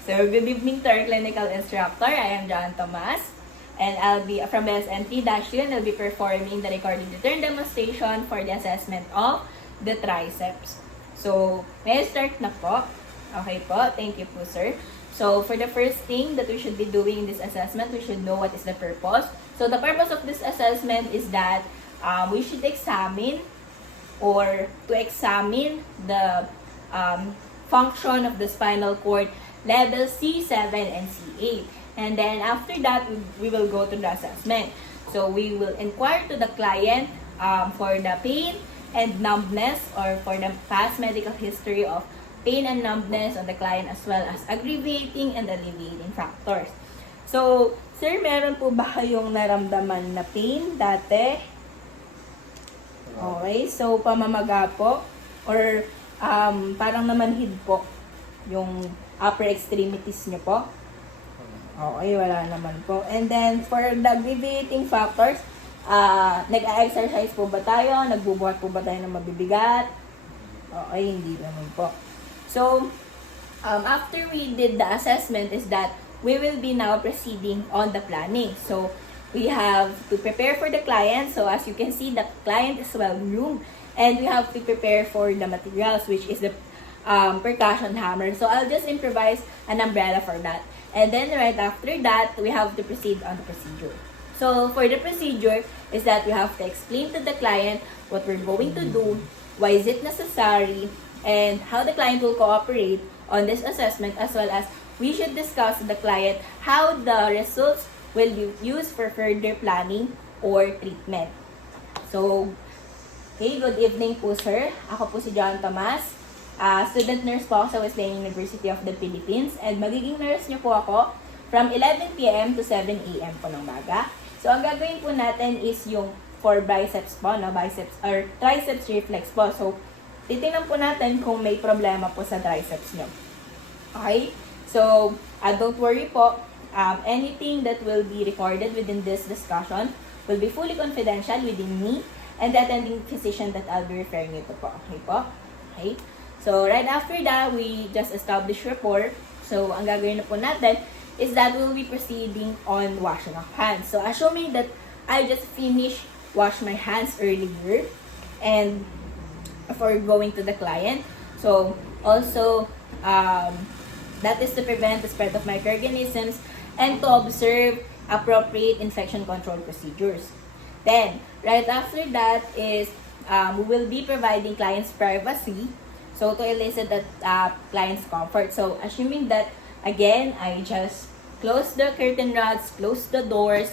So, good evening to our clinical instructor. I am John Tomas. And I'll be from SN3-2 and I'll be performing the recorded return demonstration for the assessment of the triceps. So, may I start na po? Okay po. Thank you po, sir. So, for the first thing that we should be doing in this assessment, we should know what is the purpose. So, the purpose of this assessment is that we should examine or to examine the function of the spinal cord level C7 and C8. And then after that, we will go to the assessment. So we will inquire to the client for the pain and numbness or for the past medical history of pain and numbness on the client as well as aggravating and alleviating factors. So, sir, meron po ba kayong naramdaman na pain dati? Okay, so pamamaga po or parang namanhid po yung upper extremities nyo po? Okay, wala naman po. And then, for the aggravating factors, nag-exercise po ba tayo? Nagbubuhat po ba tayo ng mabibigat? Okay, hindi naman po. So, after we did the assessment is that we will be now proceeding on the planning. So, we have to prepare for the client. So, as you can see, the client is well-groomed. And we have to prepare for the materials, which is the percussion hammer. So, I'll just improvise an umbrella for that. And then, right after that, we have to proceed on the procedure. So, for the procedure is that we have to explain to the client what we're going to do, why is it necessary, and how the client will cooperate on this assessment, as well as we should discuss with the client how the results will be used for further planning or treatment. So, hey, good evening po, sir. Ako po si John Tomas. Student nurse po ako sa Wesleyan University of the Philippines, and magiging nurse niyo po ako from 11 p.m. to 7 a.m. po ng umaga. So, ang gagawin po natin is yung for biceps po, no? Biceps or triceps reflex po. So, titingnan po natin kung may problema po sa triceps niyo. Okay? So, don't worry po. Anything that will be recorded within this discussion will be fully confidential within me and the attending physician that I'll be referring you to po. Okay po? Okay? So, right after that, we just establish rapport. So, ang gagawin na po natin is that we'll be proceeding on washing of hands. So, assuming that I just finished wash my hands earlier and before going to the client. So, also, that is to prevent the spread of microorganisms and to observe appropriate infection control procedures. Then, right after that is we will be providing clients privacy. So, to elicit that client's comfort. So, assuming that, again, I just close the curtain rods, close the doors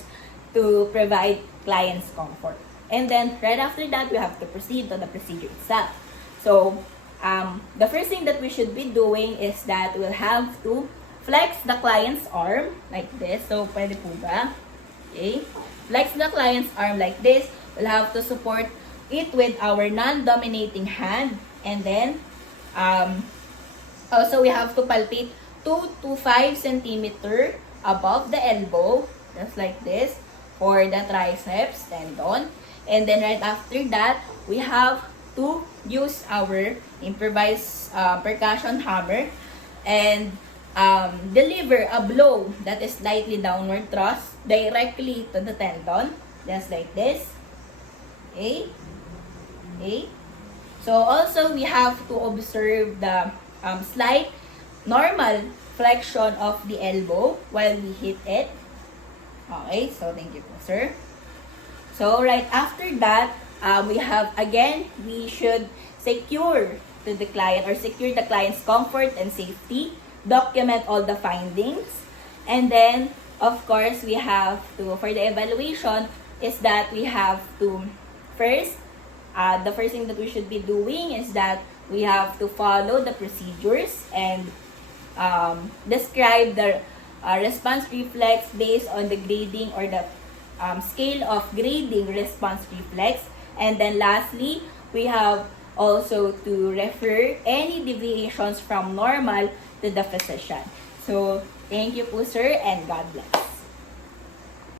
to provide client's comfort. And then, right after that, we have to proceed to the procedure itself. So, the first thing that we should be doing is that we'll have to flex the client's arm like this. So, pwede po ba? Okay. Flex the client's arm like this. We'll have to support it with our non-dominating hand. And then, also we have to palpate 2 to 5 centimeter above the elbow, just like this, for the triceps tendon. And then right after that, we have to use our improvised percussion hammer and deliver a blow that is slightly downward thrust directly to the tendon, just like this. Okay? Okay? So, also, we have to observe the slight normal flexion of the elbow while we hit it. Okay, so thank you po, sir. So, right after that, we have, again, we should secure to the client or secure the client's comfort and safety, document all the findings, and then, of course, we have to, for the evaluation, is that we have to first, the first thing that we should be doing is that we have to follow the procedures and describe the response reflex based on the grading or the scale of grading response reflex. And then lastly, we have also to refer any deviations from normal to the physician. So, thank you po, sir, and God bless.